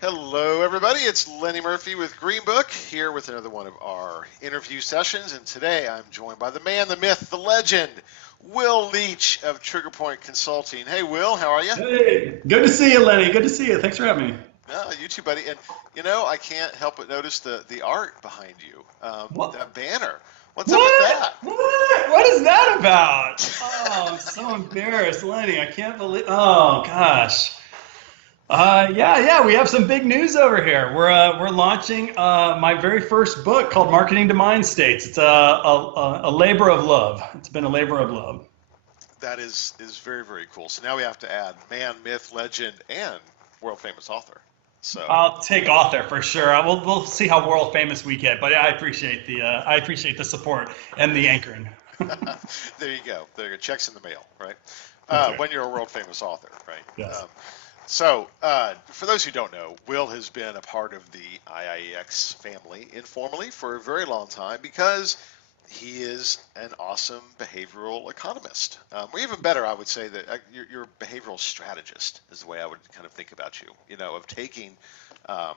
Hello, everybody. It's Lenny Murphy with Green Book here with another one of our interview sessions. And today I'm joined by the man, the myth, the legend, Will Leach of Triggerpoint Consulting. Hey, Will, how are you? Hey, good to see you, Lenny. Good to see you. Thanks for having me. Oh, you too, buddy. And I can't help but notice the art behind you, What? that banner. What's up with What? that? What? What is that about? Oh, I'm so embarrassed, Lenny. I can't believe. Oh gosh. Yeah. We have some big news over here. We're launching my very first book called Marketing to Mindstates. It's a labor of love. It's been a labor of love. That is very, very cool. So now we have to add man, myth, legend, and world famous author. So I'll take author for sure. We'll see how world famous we get, but I appreciate the support and the anchoring. there you go. There you go. Checks in the mail, right? That's right. When you're a world famous author, right? Yes. For those who don't know, Will has been a part of the IIEX family informally for a very long time because he is an awesome behavioral economist. Or even better, I would say that you're a behavioral strategist is the way I would kind of think about you, of taking um,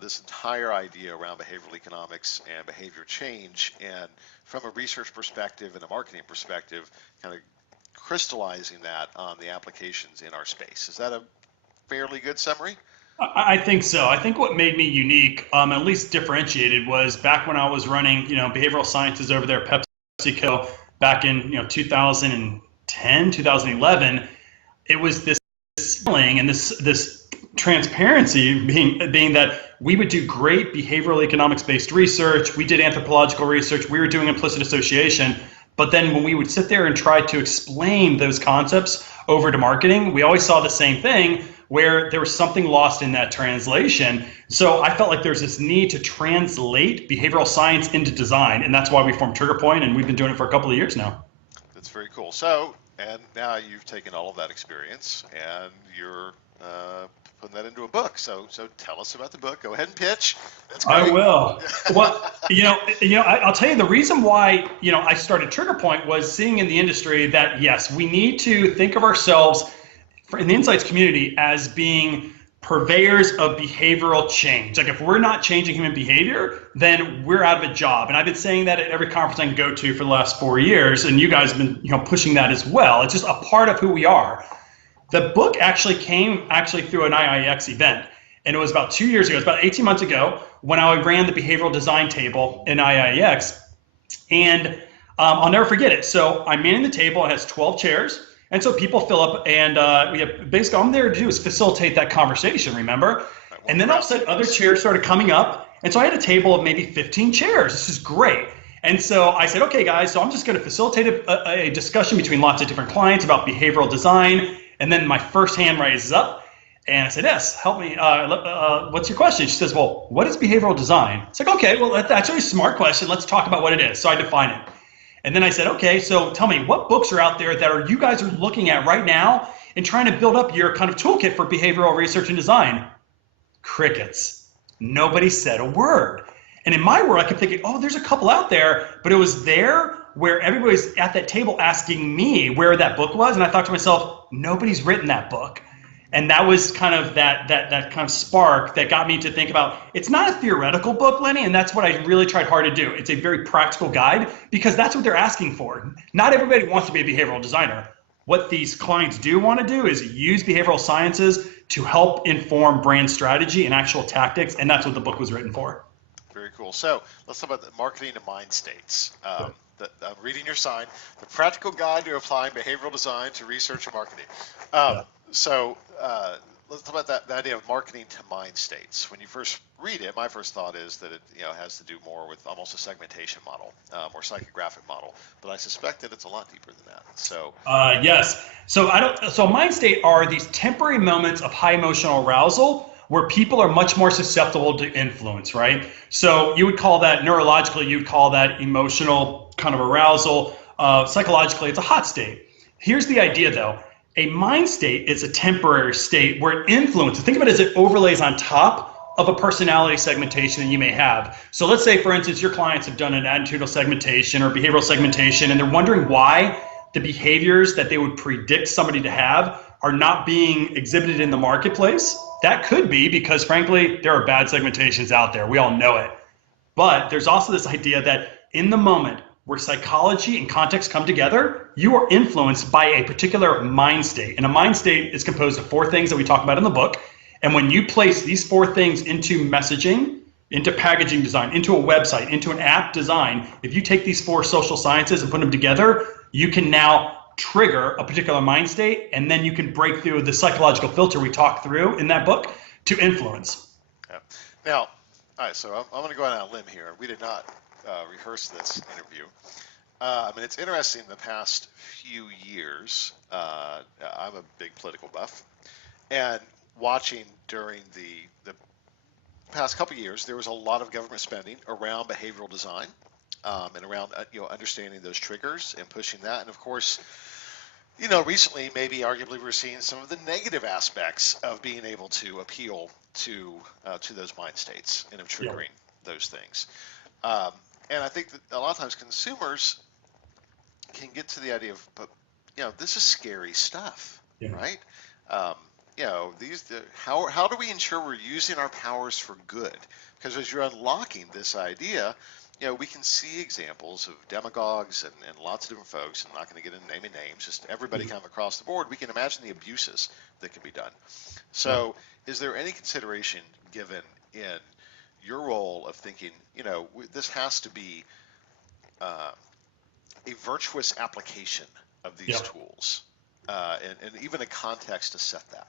this entire idea around behavioral economics and behavior change and from a research perspective and a marketing perspective, kind of crystallizing that on the applications in our space. Is that a fairly good summary? I think so. I think what made me unique, at least differentiated, was back when I was running, behavioral sciences over there at PepsiCo back in, 2010, 2011. It was this feeling and this transparency being that we would do great behavioral economics based research. We did anthropological research. We were doing implicit association. But then when we would sit there and try to explain those concepts over to marketing, we always saw the same thing where there was something lost in that translation. So I felt like there's this need to translate behavioral science into design. And that's why we formed Triggerpoint, and we've been doing it for a couple of years now. That's very cool. So, and now you've taken all of that experience and you're putting that into a book. So tell us about the book. Go ahead and pitch. That's I great. will. Well, I'll tell you the reason why, I started Triggerpoint was seeing in the industry that yes, we need to think of ourselves in the insights community as being purveyors of behavioral change. Like if we're not changing human behavior, then we're out of a job. And I've been saying that at every conference I can go to for the last 4 years, and you guys have been, pushing that as well. It's just a part of who we are. The book actually came through an IIeX event. And it was about 2 years ago, it was about 18 months ago, when I ran the behavioral design table in IIeX. And I'll never forget it. So I'm manning the table, it has 12 chairs. And so people fill up, and we have basically all I'm there to do is facilitate that conversation, remember? And then all of a sudden, other chairs started coming up. And so I had a table of maybe 15 chairs. This is great. And so I said, okay, guys, so I'm just going to facilitate a discussion between lots of different clients about behavioral design. And then my first hand raises up. And I said, yes, help me. What's your question? She says, well, what is behavioral design? It's like, okay, well, that's actually a smart question. Let's talk about what it is. So I define it. And then I said, okay, so tell me, what books are out there that you guys are looking at right now and trying to build up your kind of toolkit for behavioral research and design? Crickets. Nobody said a word. And in my world, I kept thinking, oh, there's a couple out there, but it was there where everybody's at that table asking me where that book was. And I thought to myself, nobody's written that book. And that was kind of that kind of spark that got me to think about, it's not a theoretical book, Lenny, and that's what I really tried hard to do. It's a very practical guide because that's what they're asking for. Not everybody wants to be a behavioral designer. What these clients do want to do is use behavioral sciences to help inform brand strategy and actual tactics, and that's what the book was written for. Very cool. So let's talk about the marketing to mind states. I'm reading your sign, the practical guide to applying behavioral design to research and marketing. So let's talk about that idea of marketing to mind states. When you first read it, my first thought is that it has to do more with almost a segmentation model or psychographic model, but I suspect that it's a lot deeper than that. So yes. So mind state are these temporary moments of high emotional arousal where people are much more susceptible to influence, right? So you would call that neurologically, you would call that emotional kind of arousal. Psychologically, it's a hot state. Here's the idea though. A mind state is a temporary state where it influences. Think of it as it overlays on top of a personality segmentation that you may have. So let's say, for instance, your clients have done an attitudinal segmentation or behavioral segmentation, and they're wondering why the behaviors that they would predict somebody to have are not being exhibited in the marketplace. That could be because, frankly, there are bad segmentations out there. We all know it. But there's also this idea that in the moment where psychology and context come together, you are influenced by a particular mind state. And a mind state is composed of four things that we talk about in the book. And when you place these four things into messaging, into packaging design, into a website, into an app design, if you take these four social sciences and put them together, you can now trigger a particular mind state, and then you can break through the psychological filter we talk through in that book to influence. Yeah. Now, all right, so I'm going to go out on a limb here. We did not rehearse this interview. I mean, it's interesting the past few years. I'm a big political buff, and watching during the past couple of years, there was a lot of government spending around behavioral design and around understanding those triggers and pushing that. And of course, recently, maybe arguably, we're seeing some of the negative aspects of being able to appeal to those mind states and of triggering those things. And I think that a lot of times consumers can get to the idea of, but this is scary stuff, right? How do we ensure we're using our powers for good? Because as you're unlocking this idea, we can see examples of demagogues and lots of different folks. I'm not going to get into naming names, just everybody kind of across the board. We can imagine the abuses that can be done. So is there any consideration given in your role of thinking, this has to be a virtuous application of these tools and even a context to set that?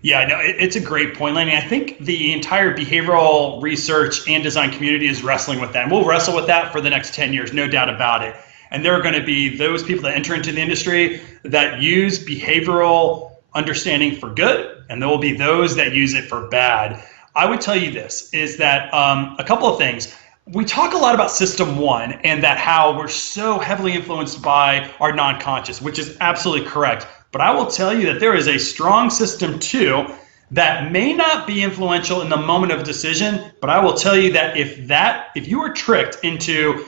Yeah, no, it's a great point, Lenny. I think the entire behavioral research and design community is wrestling with that. And we'll wrestle with that for the next 10 years, no doubt about it. And there are going to be those people that enter into the industry that use behavioral understanding for good, and there will be those that use it for bad. I would tell you this, is that a couple of things. We talk a lot about system one and that how we're so heavily influenced by our non-conscious, which is absolutely correct. But I will tell you that there is a strong system two that may not be influential in the moment of decision, but I will tell you that if you were tricked into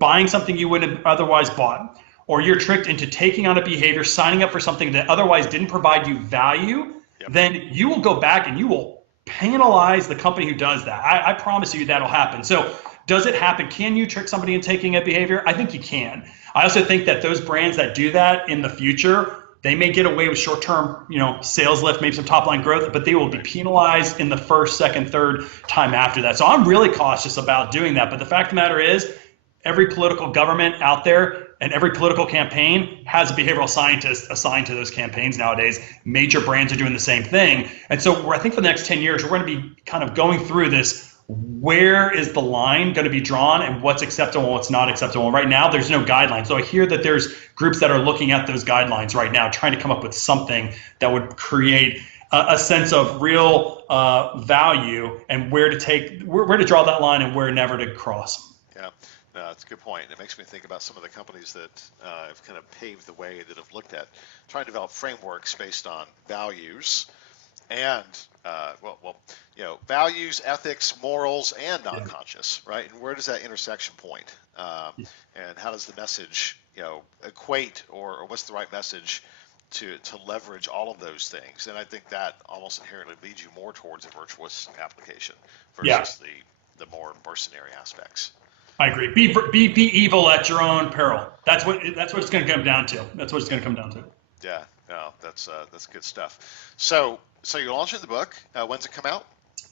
buying something you wouldn't have otherwise bought, or you're tricked into taking on a behavior, signing up for something that otherwise didn't provide you value, then you will go back and you will penalize the company who does that. I promise you that'll happen. So does it happen? Can you trick somebody into taking a behavior? I think you can. I also think that those brands that do that in the future, they may get away with short-term, sales lift, maybe some top-line growth, but they will be penalized in the first, second, third time after that. So I'm really cautious about doing that. But the fact of the matter is, every political government out there and every political campaign has a behavioral scientist assigned to those campaigns nowadays. Major brands are doing the same thing. And so I think for the next 10 years, we're going to be kind of going through this. Where is the line going to be drawn and what's acceptable and what's not acceptable? Right now, there's no guidelines. So I hear that there's groups that are looking at those guidelines right now, trying to come up with something that would create a sense of real value and where to draw that line and where never to cross. Yeah, no, that's a good point. It makes me think about some of the companies that have kind of paved the way, that have looked at trying to develop frameworks based on values and values, ethics, morals, and non-conscious, right? And where does that intersection point? And how does the message, equate, or what's the right message to leverage all of those things? And I think that almost inherently leads you more towards a virtuous application versus the more mercenary aspects. I agree. Be evil at your own peril. That's what it's going to come down to. That's what it's going to come down to. Yeah, no, that's good stuff. So you're launching the book. When's it come out?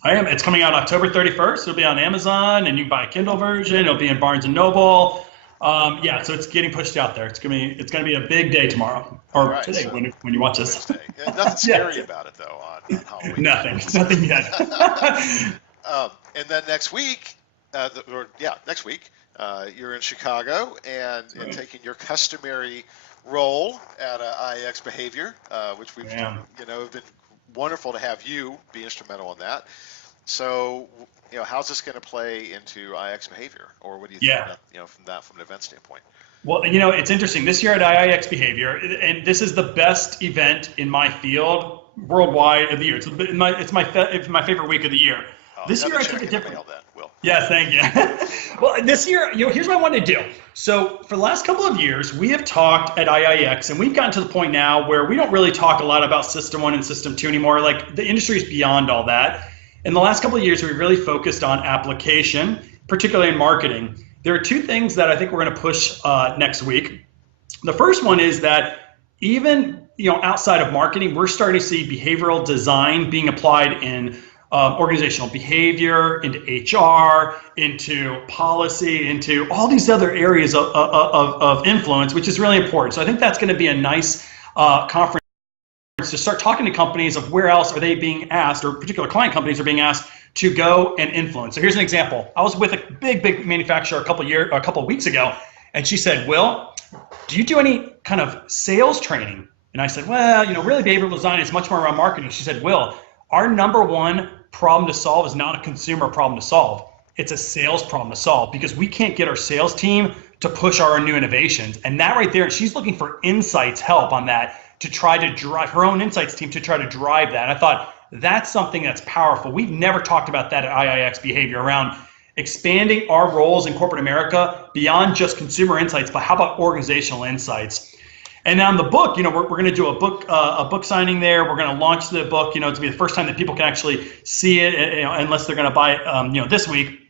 I am. It's coming out October 31st. It'll be on Amazon, and you can buy a Kindle version. It'll be in Barnes and Noble. So it's getting pushed out there. It's gonna be a big day tomorrow or today, so when you watch this. Nothing scary about it though on Halloween. Nothing yet. And then next week, you're in Chicago and taking your customary role at IIeX Behavior, which we've have been wonderful to have you be instrumental in that. So, how's this going to play into IIeX Behavior, or what do you think from an event standpoint? Well, it's interesting. This year at IIeX Behavior, and this is the best event in my field worldwide of the year. It's my favorite week of the year. This got year the I check took a in the different. mail then, Will. Yeah, thank you. Well, this year, here's what I wanted to do. So for the last couple of years, we have talked at IIeX, and we've gotten to the point now where we don't really talk a lot about System 1 and System 2 anymore. Like the industry is beyond all that. In the last couple of years, we've really focused on application, particularly in marketing. There are two things that I think we're going to push next week. The first one is that even outside of marketing, we're starting to see behavioral design being applied in organizational behavior, into HR, into policy, into all these other areas of influence, which is really important. So I think that's going to be a nice conference to start talking to companies of where else are they being asked, or particular client companies are being asked to go and influence. So here's an example. I was with a big manufacturer a couple of weeks ago, and she said, Will, do you do any kind of sales training? And I said, well, really behavioral design is much more around marketing. She said, Will, our number one problem to solve is not a consumer problem to solve. It's a sales problem to solve, because we can't get our sales team to push our new innovations. And that right there, she's looking for insights help on that to try to drive her own insights team to try to drive that. And I thought that's something that's powerful. We've never talked about that at IIX Behavior, around expanding our roles in corporate America beyond just consumer insights, but how about organizational insights? And now in the book, we're going to do a book signing there. We're going to launch the book. It's be the first time that people can actually see it, unless they're going to buy it, this week.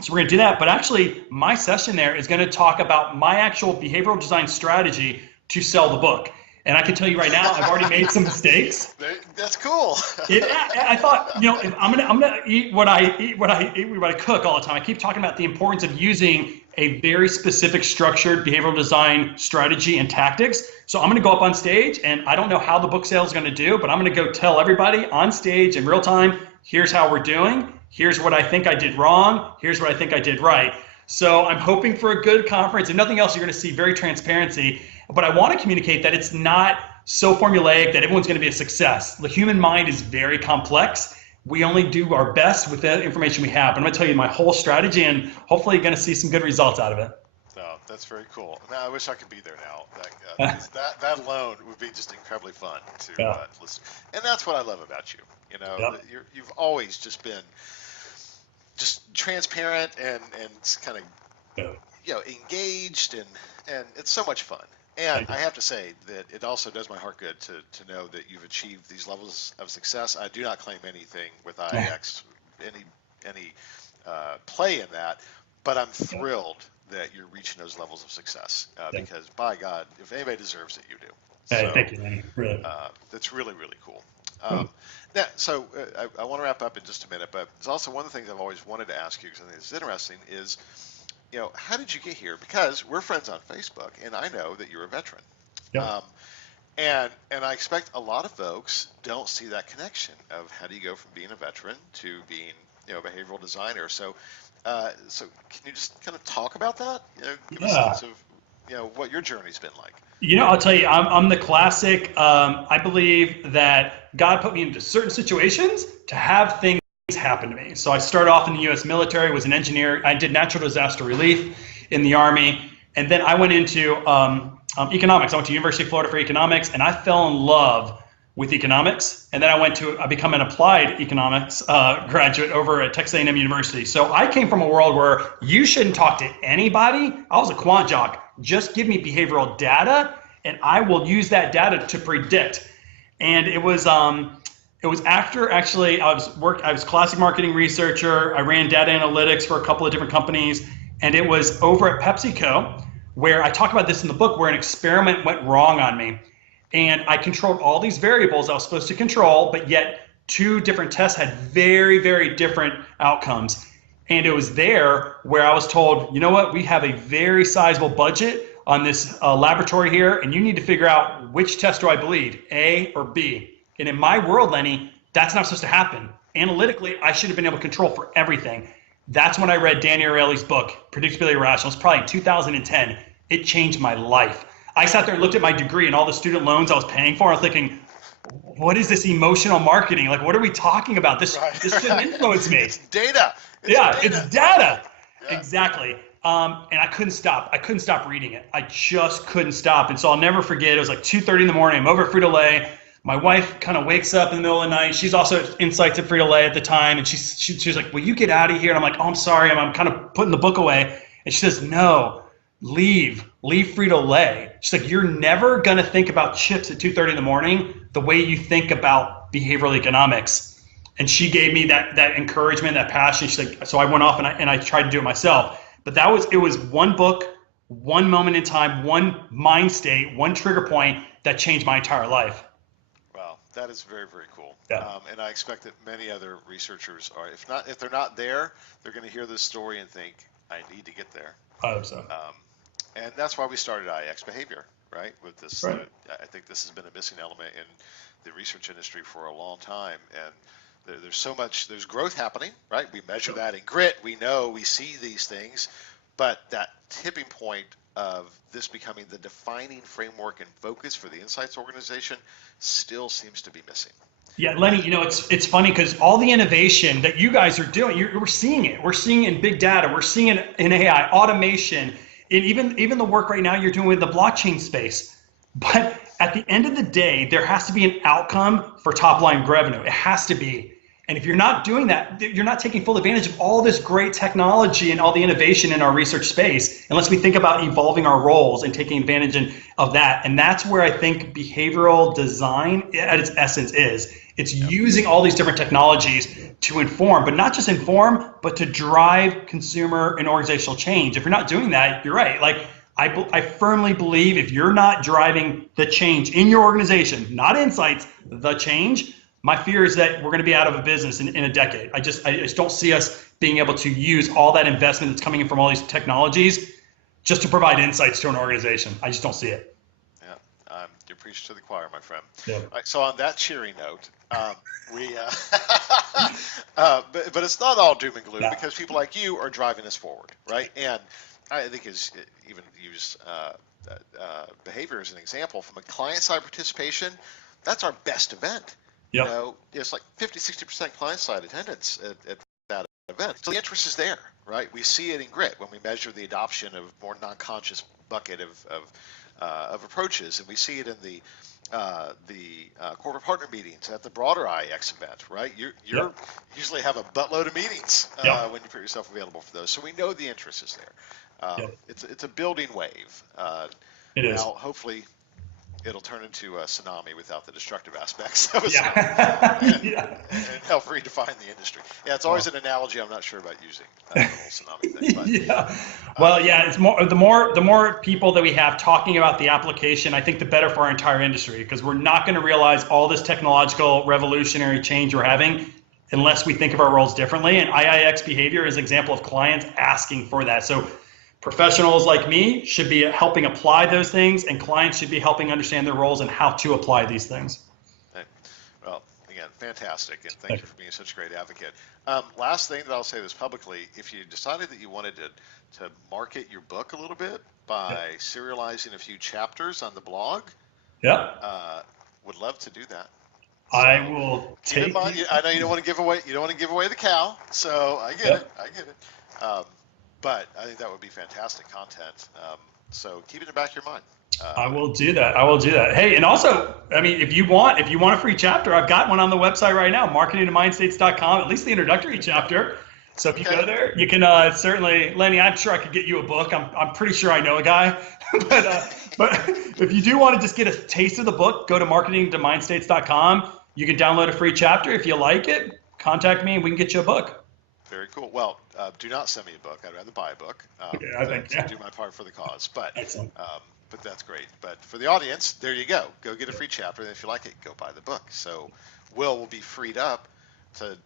So we're going to do that. But actually, my session there is going to talk about my actual behavioral design strategy to sell the book. And I can tell you right now, I've already made some mistakes. That's cool. I thought, if I'm gonna eat what I cook all the time. I keep talking about the importance of using a very specific structured behavioral design strategy and tactics. So I'm gonna go up on stage, and I don't know how the book sale is gonna do, but I'm gonna go tell everybody on stage in real time, here's how we're doing, here's what I think I did wrong, here's what I think I did right. So I'm hoping for a good conference. If nothing else, you're gonna see very transparency. But I want to communicate that it's not so formulaic that everyone's going to be a success. The human mind is very complex. We only do our best with the information we have. But I'm going to tell you my whole strategy, and hopefully you're going to see some good results out of it. No, that's very cool. Now, I wish I could be there now. That alone would be just incredibly fun to listen. And that's what I love about you. You've always just been just transparent and kind of engaged, and it's so much fun. And I have to say that it also does my heart good to know that you've achieved these levels of success. I do not claim anything with IIX, any play in that, but I'm thrilled that you're reaching those levels of success because, by God, if anybody deserves it, you do. So, thank you, Lenny. Really. That's really, really cool. So I want to wrap up in just a minute, but it's also one of the things I've always wanted to ask you, because I think it's interesting, is how did you get here? Because we're friends on Facebook, and I know that you're a veteran. Yeah. And I expect a lot of folks don't see that connection of how do you go from being a veteran to being a behavioral designer. So can you just kind of talk about that? Give a sense of what your journey's been like. I'll tell you, I'm the classic. I believe that God put me into certain situations to have things happen to me. So I started off in the U.S. military, was an engineer. I did natural disaster relief in the Army. And then I went into economics. I went to University of Florida for economics, and I fell in love with economics. And then I become an applied economics graduate over at Texas A&M University. So I came from a world where you shouldn't talk to anybody. I was a quant jock. Just give me behavioral data, and I will use that data to predict. And it was after actually I was classic marketing researcher. I ran data analytics for a couple of different companies, and it was over at PepsiCo, where I talk about this in the book, where an experiment went wrong on me. And I controlled all these variables I was supposed to control, but yet two different tests had very, very different outcomes. And it was there where I was told, you know what, we have a very sizable budget on this laboratory here, and you need to figure out which test do I believe, A or B. And in my world, Lenny, that's not supposed to happen. Analytically, I should have been able to control for everything. That's when I read Dan Ariely's book, Predictability Irrational. It's probably in 2010. It changed my life. I sat there and looked at my degree and all the student loans I was paying for. I was thinking, what is this emotional marketing? Like, what are we talking about? This shouldn't influence me. It's data. It's data. Yeah. Exactly. And I couldn't stop. I couldn't stop reading it. I just couldn't stop. And so I'll never forget, it was like 2:30 in the morning. I'm over at Frito-Lay. my wife kind of wakes up in the middle of the night. She's also at Insights at Frito-Lay at the time. And she's like, will you get out of here? And I'm like, oh, I'm sorry. I'm kind of putting the book away. And she says, no, leave Frito-Lay. She's like, you're never going to think about chips at 2:30 in the morning the way you think about behavioral economics. And she gave me that encouragement, that passion. She's like, so I went off and I tried to do it myself. But it was one book, one moment in time, one mind state, one trigger point that changed my entire life. Wow, that is very, very cool. Yeah. And I expect that many other researchers are, if they're not there, they're going to hear this story and think, I need to get there. I hope so. And that's why we started IIeX Behavior, right? With this, right. I think this has been a missing element in the research industry for a long time. And there's growth happening, right? We measure that in grit. We know, we see these things, but that tipping point of this becoming the defining framework and focus for the Insights organization still seems to be missing. Yeah, Lenny, it's funny because all the innovation that you guys are doing, we're seeing it. We're seeing it in big data. We're seeing it in AI, automation, and even the work right now you're doing with the blockchain space. But at the end of the day, there has to be an outcome for top line revenue. It has to be. And if you're not doing that, you're not taking full advantage of all this great technology and all the innovation in our research space, unless we think about evolving our roles and taking advantage of that. And that's where I think behavioral design at its essence is. It's using all these different technologies to inform, but not just inform, but to drive consumer and organizational change. If you're not doing that, you're right. Like I firmly believe if you're not driving the change in your organization, not insights, the change, my fear is that we're going to be out of a business in a decade. I just don't see us being able to use all that investment that's coming in from all these technologies just to provide insights to an organization. I just don't see it. Yeah, you're preaching to the choir, my friend. Yeah. All right, so on that cheery note, but it's not all doom and gloom because people like you are driving us forward, right? And I think even use behavior as an example from a client-side participation. That's our best event. Yep. You know, it's like 50-60% client-side attendance at that event. So the interest is there, right? We see it in grit when we measure the adoption of more non-conscious bucket of approaches, and we see it in the corporate partner meetings at the broader IEX event, right? You usually have a buttload of meetings when you put yourself available for those. So we know the interest is there. It's a building wave. It is. Now, hopefully, it'll turn into a tsunami without the destructive aspects of a tsunami and help redefine the industry. Yeah, it's always an analogy I'm not sure about using, the whole tsunami thing. But, it's the more people that we have talking about the application, I think the better for our entire industry, because we're not going to realize all this technological revolutionary change we're having unless we think of our roles differently. And IIX Behavior is an example of clients asking for that. So professionals like me should be helping apply those things, and clients should be helping understand their roles and how to apply these things. Okay. Well, again, fantastic, and thank you for being such a great advocate. Last thing that I'll say this publicly, if you decided that you wanted to market your book a little bit by serializing a few chapters on the blog, would love to do that. So I will take. I know you don't want to give away the cow, so I get it. But I think that would be fantastic content. So keep it in the back of your mind. I will do that. Hey, and also, I mean, if you want a free chapter, I've got one on the website right now, marketingtomindstates.com, at least the introductory chapter. So if you go there, you can certainly, Lenny, I'm sure I could get you a book. I'm pretty sure I know a guy. but if you do want to just get a taste of the book, go to marketingtomindstates.com. You can download a free chapter. If you like it, contact me and we can get you a book. Very cool. Well, do not send me a book. I'd rather buy a book to do my part for the cause. But but that's great. But for the audience, there you go. Go get a free chapter, and if you like it, go buy the book. So Will be freed up to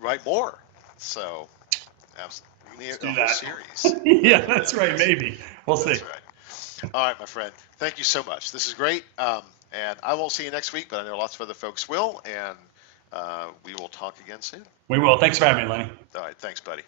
write more. So we need a whole series. Yeah, that's right. Maybe we'll see. That's right. All right, my friend. Thank you so much. This is great. And I won't see you next week, but I know lots of other folks will. And we will talk again soon. We will. Thanks for having me, Lenny. All right. Thanks, buddy.